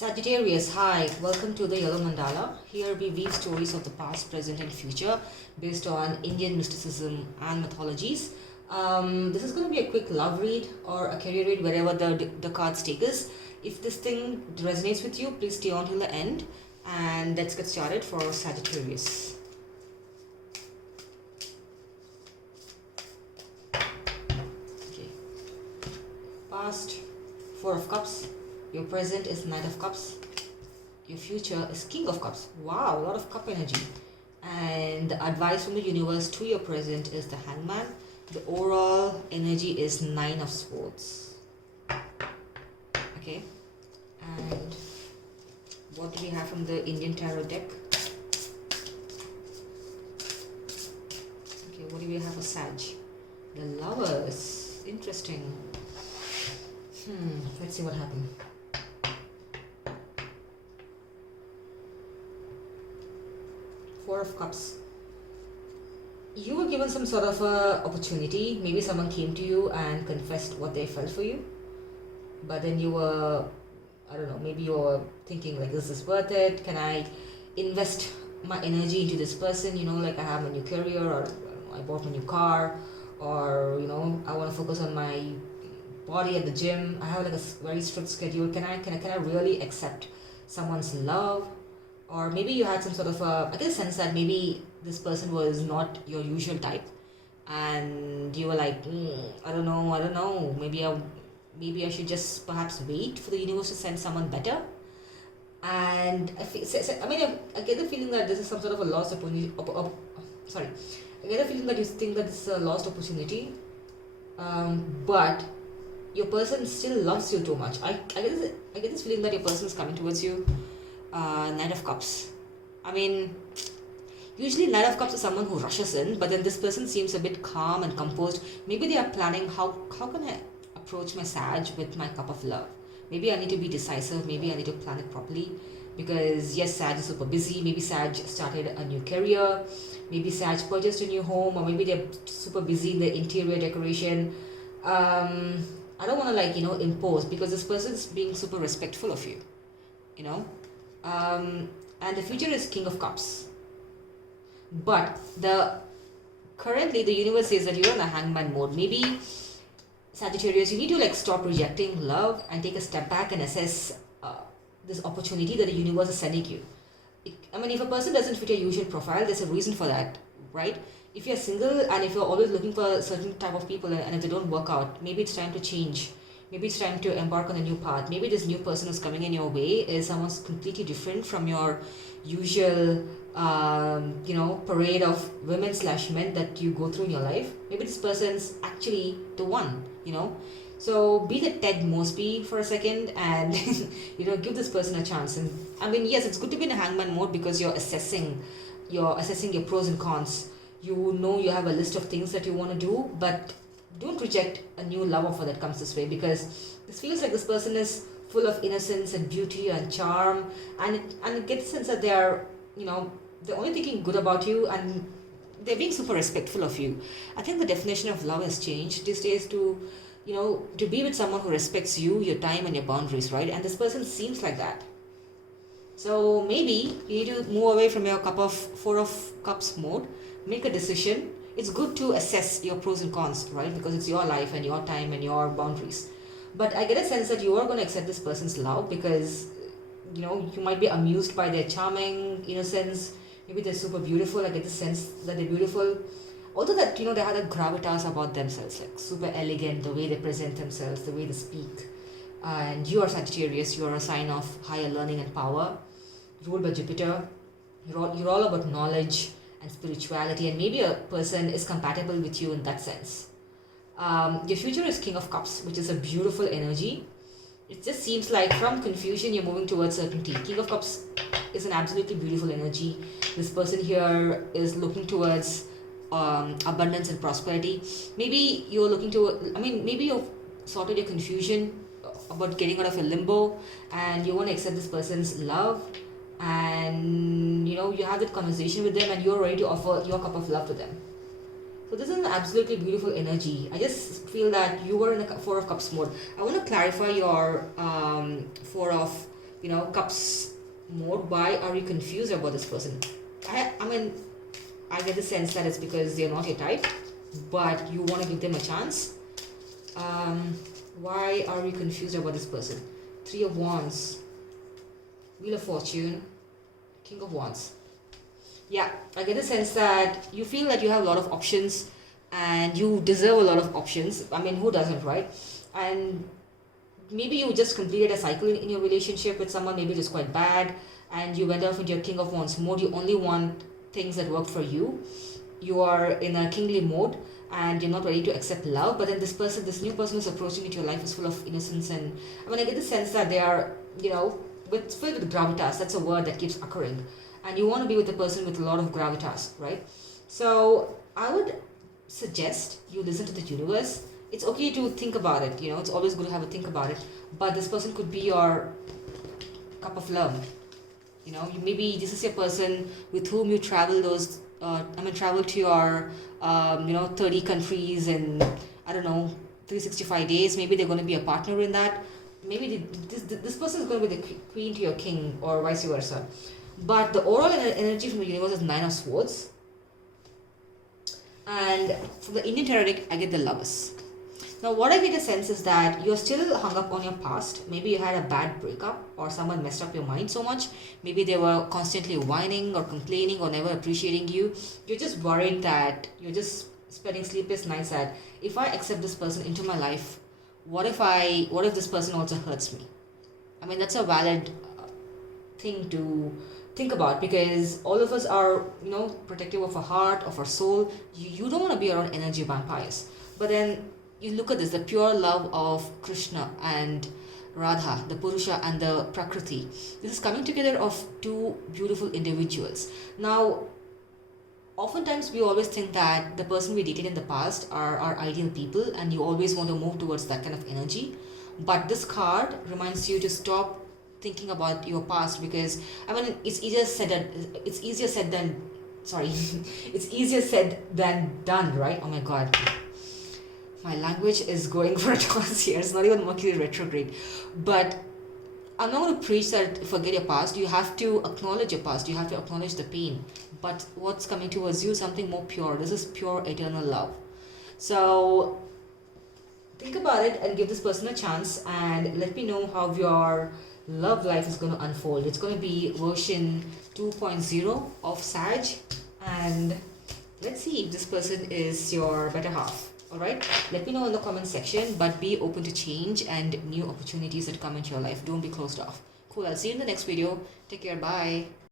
Sagittarius, hi, welcome to the Yellow Mandala. Here we weave stories of the past, present, and future based on Indian mysticism and mythologies. This is going to be a quick love read or a career read, wherever the cards take us. If this thing resonates with you, please stay on till the end and let's get started for Sagittarius. Okay. Past, Four of Cups. Your present is Knight of Cups. Your future is King of Cups. Wow, a lot of cup energy. And the advice from the universe to your present is the Hangman. The overall energy is Nine of Swords. Okay. And what do we have from the Indian Tarot deck? Okay, what do we have for Sag? The Lovers. Interesting. Let's see what happened. Four of Cups. You were given some sort of a opportunity. Maybe someone came to you and confessed what they felt for you. But then you were, I don't know, maybe you were thinking like, is this worth it? Can I invest my energy into this person? You know, like I have a new career, or I bought a new car, or you know, I want to focus on my body at the gym. I have like a very strict schedule. Can I really accept someone's love? Or maybe you had some sort of I get a sense that maybe this person was not your usual type, and you were like, I don't know. Maybe I should just perhaps wait for the universe to send someone better. And I get the feeling that this is some sort of a lost opportunity. I get the feeling that you think that this is a lost opportunity, but your person still loves you too much. I get this feeling that your person is coming towards you. Knight of Cups. I mean, usually Knight of Cups is someone who rushes in, but then this person seems a bit calm and composed. Maybe they are planning how can I approach my Sag with my cup of love. Maybe I need to be decisive. Maybe I need to plan it properly, because yes, Sag is super busy. Maybe Sag started a new career. Maybe Sag purchased a new home, or maybe they're super busy in the interior decoration. I don't want to impose, because this person is being super respectful of you. You know. And the future is King of Cups, but currently the universe says that you're in a hangman mode. Maybe Sagittarius, you need to stop rejecting love and take a step back and assess this opportunity that the universe is sending you. If a person doesn't fit your usual profile, there's a reason for that, right? If you're single and if you're always looking for a certain type of people, and if they don't work out, maybe it's time to change. Maybe it's time to embark on a new path. Maybe this new person who's coming in your way is someone completely different from your usual, parade of women/men that you go through in your life. Maybe this person's actually the one, So be the Ted Mosby for a second and, give this person a chance. And yes, it's good to be in a hangman mode, because you're assessing your pros and cons. You know you have a list of things that you want to do, but don't reject a new love offer that comes this way, because this feels like this person is full of innocence and beauty and charm, and it gets the sense that they're only thinking good about you, and they're being super respectful of you. I think the definition of love has changed these days to be with someone who respects you, your time, and your boundaries, right? And this person seems like that. So maybe you need to move away from your Four of Cups mode, make a decision. It's good to assess your pros and cons, right? Because it's your life and your time and your boundaries. But I get a sense that you are going to accept this person's love, because, you might be amused by their charming innocence. Maybe they're super beautiful. I get the sense that they're beautiful. Although that, they have a gravitas about themselves, like super elegant, the way they present themselves, the way they speak. And you are Sagittarius. You are a sign of higher learning and power, ruled by Jupiter. You're all about knowledge and spirituality, and maybe a person is compatible with you in that sense. Your future is King of Cups, which is a beautiful energy. It just seems like from confusion you're moving towards certainty. King of Cups is an absolutely beautiful energy. This person here is looking towards abundance and prosperity. Maybe you're looking to, maybe you've sorted your confusion about getting out of a limbo, and you want to accept this person's love, and you have that conversation with them, and you're ready to offer your cup of love to them. So this is an absolutely beautiful energy. I just feel that you were in the Four of Cups mode. I want to clarify your Four of Cups mode. Why are you confused about this person? I mean, I get the sense that it's because they're not your type, but you want to give them a chance. Why are you confused about this person? 3 of Wands, Wheel of Fortune, King of Wands. Yeah, I get the sense that you feel that you have a lot of options and you deserve a lot of options. I mean, who doesn't, right? And maybe you just completed a cycle in your relationship with someone, maybe it was quite bad, and you went off into your King of Wands mode. You only want things that work for you. You are in a kingly mode and you're not ready to accept love, but then this new person who's approaching into your life is full of innocence. And I mean, I get the sense that they are, filled with gravitas. That's a word that keeps occurring, and you want to be with a person with a lot of gravitas, right? So I would suggest you listen to the universe. It's okay to think about it, it's always good to have a think about it, but this person could be your cup of love. Maybe this is your person with whom you travel travel to your 30 countries in, I don't know, 365 days. Maybe they're going to be a partner in that. Maybe this person is going to be the queen to your king, or vice versa. But the overall energy from the universe is 9 of Swords. And from the Indian tarot deck, I get the Lovers. Now, what I get a sense is that you're still hung up on your past. Maybe you had a bad breakup, or someone messed up your mind so much. Maybe they were constantly whining or complaining or never appreciating you. You're just worried that you're just spending sleepless nights that if I accept this person into my life, what if this person also hurts me? I mean, that's a valid thing to think about, because all of us are, protective of our heart, of our soul. You don't want to be around energy vampires. But then you look at this, the pure love of Krishna and Radha, the Purusha and the Prakriti. This is coming together of two beautiful individuals. Now, oftentimes we always think that the person we dated in the past are our ideal people, and you always want to move towards that kind of energy. But this card reminds you to stop thinking about your past, because I mean, it's easier said than done, right? Oh my god, my language is going for a toss here. It's not even Mercury retrograde. But I'm not going to preach that forget your past. You have to acknowledge your past. You have to acknowledge the pain. But what's coming towards you is something more pure. This is pure eternal love. So think about it and give this person a chance, and let me know how your love life is going to unfold. It's going to be version 2.0 of Sag, and let's see if this person is your better half. Alright, let me know in the comment section, but be open to change and new opportunities that come into your life. Don't be closed off. Cool, I'll see you in the next video. Take care, bye.